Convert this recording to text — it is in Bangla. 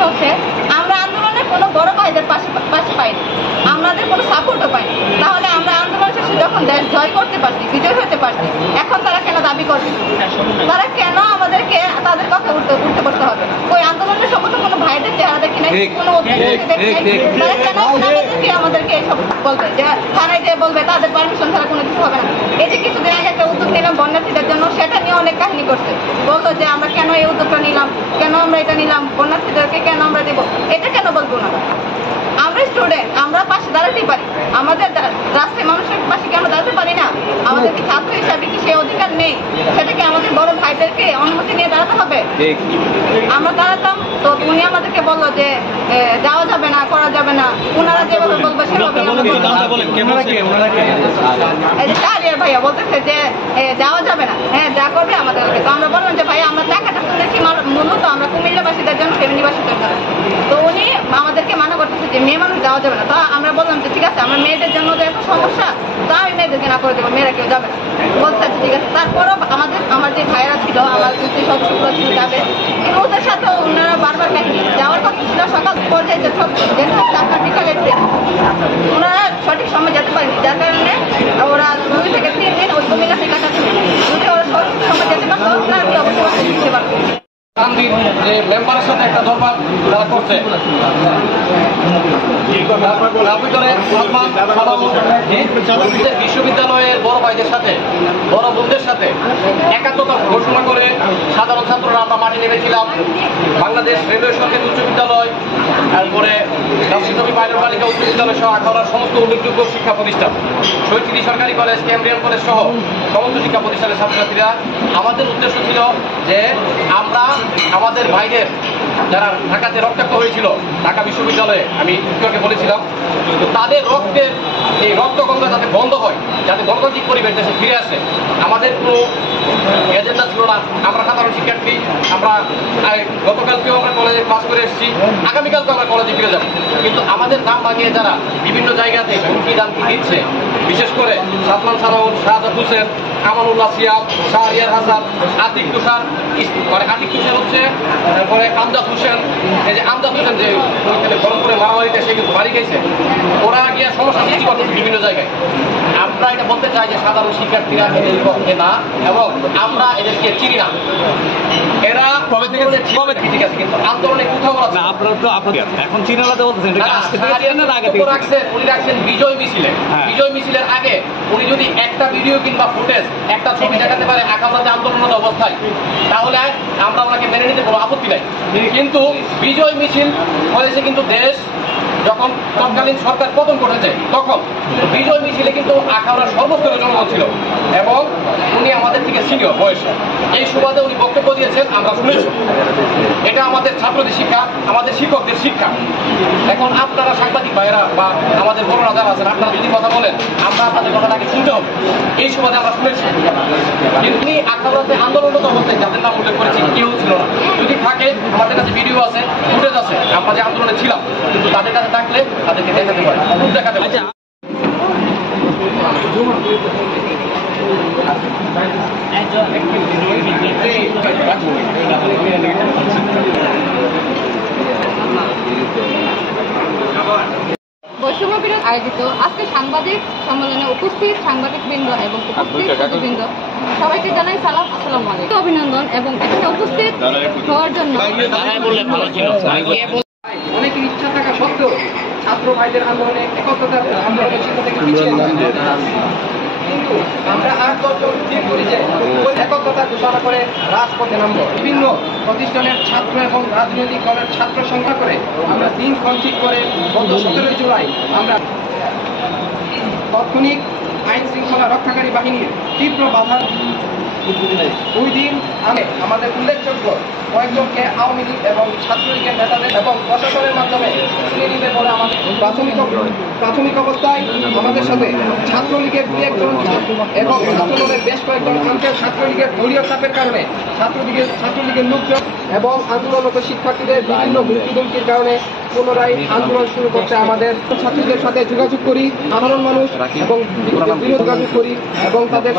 সমস্যা হচ্ছে আমরা আন্দোলনে কোনো বড় ভাইদের পাশে পাইনি, আমাদের কোনো সাপোর্টও পাইনি। তাহলে আমরা আন্দোলন শেষে যখন দেশ জয় করতে পারছি, বিজয় হতে পারছি, এখন তারা কেন দাবি করবে? তারা কেন আমাদেরকে তাদের কথা উঠতে করতে হবে? ওই আন্দোলনের সমস্ত কোনো ভাইদের চেহারা দেখি নাই, কোনো তারা কেন আমাদেরকে এসব বলবে যে থানায় যে বলবে তাদের পারমিশন ছাড়া কোনো কিছু হবে না। এই যে কিছুদিন আগে একটা উদ্যোগ নিলাম বন্যার্থীদের জন্য, সেটা নিয়ে অনেক কাহিনী করছে, বললো যে আমরা কেন এই উদ্যোগটা নিলাম, কেন আমরা এটা নিলাম, বন্যার্থীদেরকে কেন আমরা দেবো, এটা কেন বলবো না? আমরা স্টুডেন্ট, আমরা পাশে দাঁড়াতেই পারি, আমাদের রাস্তায় মানুষের পাশে কি আমরা দাঁড়াতে পারি না? আমাদের কি ছাত্র হিসাবে কি সে অধিকার নেই? সেটা কি আমাদের বড় ভাইদেরকে অনুমতি নিয়ে দাঁড়াতে হবে? আমরা দাঁড়াতাম তো উনি আমাদেরকে বললো যে যাওয়া যাবে না, করা যাবে না, ওনারা যেভাবে বলবে সেভাবে। ভাইয়া বলতেছে যে যাওয়া যাবে না, হ্যাঁ যা করবে আমাদেরকে। তো আমরা বললাম যে ভাই আমরা টাকাটা শুনেছি মূলত আমরা কুমিল্লাবাসীদের জন্য, ফ্যামিলিবাসীদের জন্য। তো উনি আমাদেরকে মানা করতেছে যে মেয়ে মানুষ যাওয়া যাবে না। তো আমরা বললাম যে ঠিক আছে, আমরা মেয়েদের জন্য যে এত সমস্যা, তা আমি মেয়েদেরকে না করে দেবো, মেয়েরা কেউ যাবে না। বলতে ঠিক আছে। তারপরও আমার যে ভাইয়েরা ছিল, আমার যে সদস্যগুলো ছিল যাবে, কিন্তু ওদের সাথে ওনারা বারবার যাওয়ার কথা ছিল সকাল পর্যায়ে, যে চারটা বিকালের ওনারা সঠিক সময় যেতে পারেনি, যার কারণে ওরা 2 থেকে 3 দিন ওই কুমিল্লা থেকে কাটাতে, যদি ওরা সঠিক সময় যেতে পারতো তাহলে আমি অবশ্যই দিতে পারবো। যে মেম্বারের সাথে একটা দরবার তারা করছে, বিশ্ববিদ্যালয়ের বড় ভাইদের সাথে, বড় বোনদের সাথে একাত্মতা ঘোষণা করে সাধারণ ছাত্ররা আমরা মাঠে নেমেছিলাম। বাংলাদেশ রেলওয়ে সরকারি উচ্চ বিদ্যালয়, তারপরে রাষ্ট্রীয় বালিকা উচ্চ বিদ্যালয় সহ আখাউড়ার সমস্ত উল্লেখযোগ্য শিক্ষা প্রতিষ্ঠান, শহীদ সরকারি কলেজ, ক্যামব্রিয়ান কলেজ সহ সমস্ত শিক্ষা প্রতিষ্ঠানের ছাত্রছাত্রীরা। আমাদের উদ্দেশ্য ছিল যে আমরা আমাদের ভাইদের যারা ঢাকাতে রক্তাক্ত হয়েছিল, ঢাকা বিশ্ববিদ্যালয়ে আমি শিক্ষককে বলেছিলাম, তো তাদের রক্তের এই রক্তগঙ্গা যাতে বন্ধ হয়, যাতে গণতান্ত্রিক পরিবেশ দেশে ফিরে আসে। আমাদের কোনো এজেন্ডা ছিল না, আমরা সাধারণ শিক্ষার্থী, আমরা গতকালকেও আমরা কলেজে পাস করে এসেছি, আগামীকালকে আমরা কলেজে ফিরে যাব। কিন্তু আমাদের নাম ভাঙিয়ে যারা বিভিন্ন জায়গাতে হুমকি দামকি দিচ্ছে, বিশেষ করে সাদমান সালাউল, শাহাদাত হোসেন, আমানুল্লাহ সিয়াম, শাহরিয়ার হাসান, আতিক তুষার, মানে আতিক তুষার হচ্ছে, তারপরে আমজাদ হোসেন, এই যে আমজাদ হোসেন যে গরমপুরে মারামারিতে সে কিন্তু বাড়ি গেছে, ওরা গিয়ে সমস্যা সৃষ্টি করছে বিভিন্ন জায়গায়। আমরা এটা বলতে চাই যে সাধারণ শিক্ষার্থীরা এদের পক্ষে না, এবং আমরা এদেরকে চিনি না। এরা ঠিক আছে, কিন্তু আন্দোলনে কোথাও এখন চিনালাতে বলতেছেন উনি রাখছেন বিজয় মিছিলে। বিজয় মিছিলের আগে উনি যদি একটা ভিডিও কিংবা ফুটেজ, একটা ছবি দেখাতে পারে আখাউড়াতে আন্দোলনরত অবস্থায়, তাহলে আমরা ওনাকে মেনে নিতে কোনো আপত্তি নাই। কিন্তু বিজয় মিছিল হয়েছে কিন্তু দেশ যখন তৎকালীন সরকার পতন ঘটেছে, তখন বিজয় মিছিলে কিন্তু আখাউড়ার সর্বস্তরের জনগণ ছিল, এবং উনি আমাদের থেকে সিনিয়র বয়সে। এই সুবাদে উনি বক্তব্য দিয়েছেন, আমরা শুনেছি। এটা আমাদের ছাত্রদের শিক্ষা, আমাদের শিক্ষকদের শিক্ষা। এখন আপনারা সাংবাদিক ভাইয়েরা বা আমাদের বড়রা যারা আছেন, আপনারা যদি কথা বলেন, আমরা আপনাদের কথাটাকে শুনতে হবে। এই সুবাদে আমরা শুনেছি। কিন্তু আখাউড়াতে আন্দোলনরত অবস্থায় যাদের নাম উল্লেখ করেছি কেউ ছিল না। যদি থাকে, আমাদের কাছে ভিডিও আছে, ফুটেজ আছে, আমরা যে আন্দোলনে ছিলাম, কিন্তু তাদের কাছে থাকলে তাদেরকে দেখাতে পারে, দেখাতে পারে। বৈষম্য বিরোধী আয়োজিত আজকে সাংবাদিক সম্মেলনে উপস্থিত সাংবাদিকবৃন্দ এবং উপস্থিত সবাইকে জানাই সালাম, আসসালামু আলাইকুম, অভিনন্দন এবং এখানে উপস্থিত হওয়ার জন্য। অনেকের ইচ্ছা থাকা সত্ত্বেও ছাত্র ভাইদের আন্দোলনে একত্রতার আন্দোলনের চিন্তা থেকে পিছিয়ে কিন্তু আমরা আর ঠিক করি যে একত্রতা ঘোষণা করে রাজপথে নামবো। বিভিন্ন প্রতিষ্ঠানের ছাত্র এবং রাজনৈতিক দলের ছাত্র সংখ্যা করে আমরা দিনক্ষণ ঠিক করে গত 17 জুলাই আমরা তাৎক্ষণিক আইন শৃঙ্খলা রক্ষাকারী বাহিনীর তীব্র বাধার ওই দিন আমাদের উল্লেখযোগ্য কয়েকজনকে আওয়ামী লীগ এবং ছাত্রলীগের নেতাদের এবং প্রশাসনের মাধ্যমে তুলে নিবে বলে আমাদের প্রাথমিক অবস্থায় আমাদের সাথে ছাত্রলীগের 2-1 জন এবং ছাত্রদলের বেশ কয়েকজন আনসার ছাত্রলীগের দলীয় চাপের কারণে ছাত্রলীগের লোকজন এবং আন্দোলনরত শিক্ষার্থীদের বিভিন্ন হুমকি-ধমকির কারণে পুনরায় আন্দোলন শুরু করতে আমাদের ছাত্রীদের সাথে যোগাযোগ করি, সাধারণ মানুষ এবং যোগাযোগ করি এবং তাদের